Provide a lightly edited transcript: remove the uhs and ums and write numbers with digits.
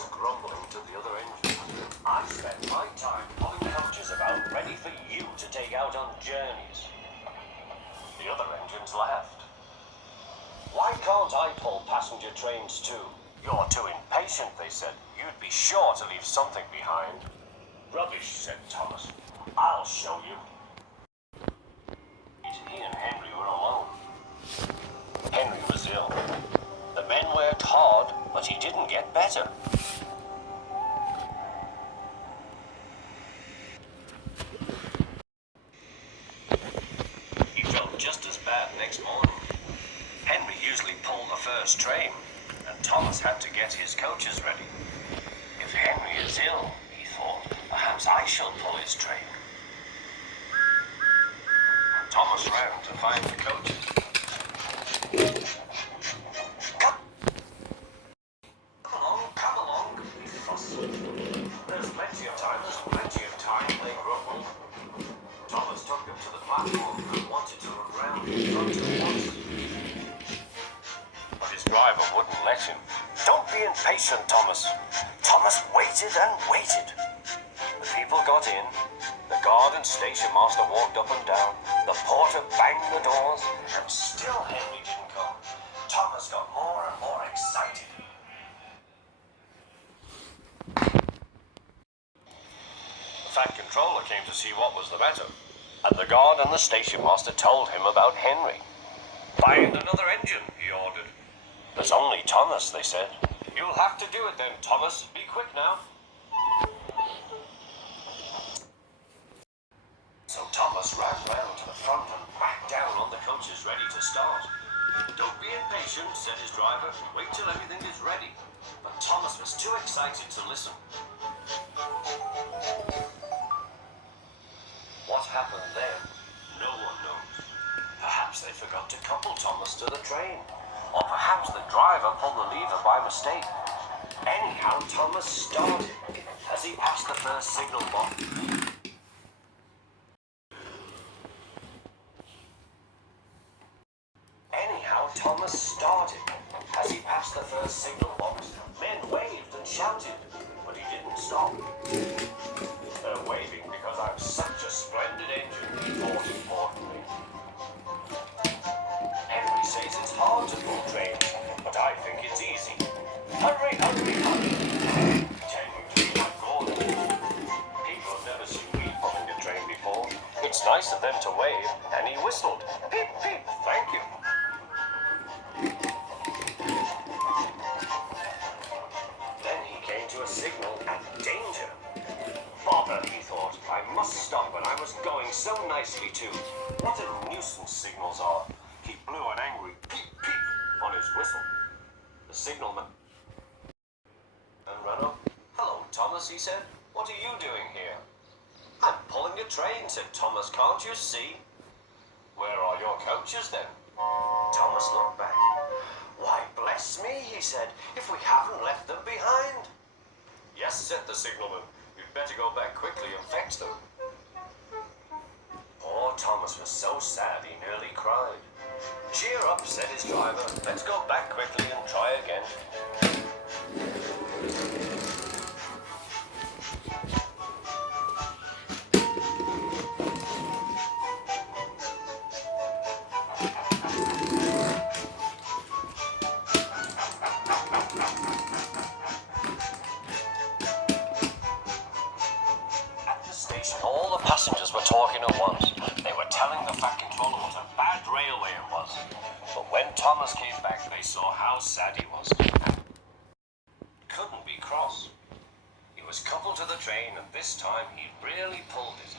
was grumbling to the other engine. I spent my time pulling coaches about ready for you to take out on journeys. The other engines laughed. Why can't I pull passenger trains too? You're too impatient, they said. You'd be sure to leave something behind. Rubbish, said Thomas. I'll show you. He and Henry were alone. Henry was ill. The men worked hard, but he didn't get better. He felt just as bad next morning. Henry usually pulled the first train, and Thomas had to get his coaches ready. If Henry is ill, he thought, perhaps I shall pull his train. Thomas ran to find the coaches. Come along, he fussed. There's plenty of time, they grumbled. Thomas took them to the platform and wanted to run round in front at once. But his driver wouldn't let him. Don't be impatient, Thomas. Thomas waited and waited. The people got in. The guard and station master walked up and down. The porter banged the doors, and still Henry didn't come. Thomas got more and more excited. The Fat Controller came to see what was the matter, and the guard and the station master told him about Henry. Find another engine, he ordered. There's only Thomas, they said. You'll have to do it then, Thomas. Be quick now. So Thomas ran round to the front and whacked down on the coaches ready to start. Don't be impatient, said his driver. Wait till everything is ready. But Thomas was too excited to listen. What happened then, no one knows. Perhaps they forgot to couple Thomas to the train. Or perhaps the driver pulled the lever by mistake. Anyhow, Thomas started as he passed the first signal box. Thomas started as he passed the first signal box. Men waved and shouted, but he didn't stop. They're waving because I'm such a splendid engine, he thought importantly. Henry says it's hard to pull trains, but I think it's easy. Hurry, hurry, hurry! 10 feet like Gordon. People have never seen me pulling a train before. It's nice of them to wave, and he whistled. Peep, peep, thank you. Then he came to a signal at danger. Bother, he thought. I must stop, and I was going so nicely too. What a nuisance signals are. He blew an angry peep peep on his whistle. The signalman and ran up. Hello, Thomas, he said. What are you doing here? I'm pulling a train, said Thomas. Can't you see? Where are your coaches then? Thomas looked back. Why, bless me, he said, if we haven't left them behind. Yes, said the signalman. You'd better go back quickly and fetch them. Poor Thomas was so sad he nearly cried. Cheer up, said his driver. Let's go back quickly and try again. All the passengers were talking at once. They were telling the Fat Controller what a bad railway it was. But when Thomas came back, they saw how sad he was. Couldn't be cross. He was coupled to the train, and this time he really pulled it.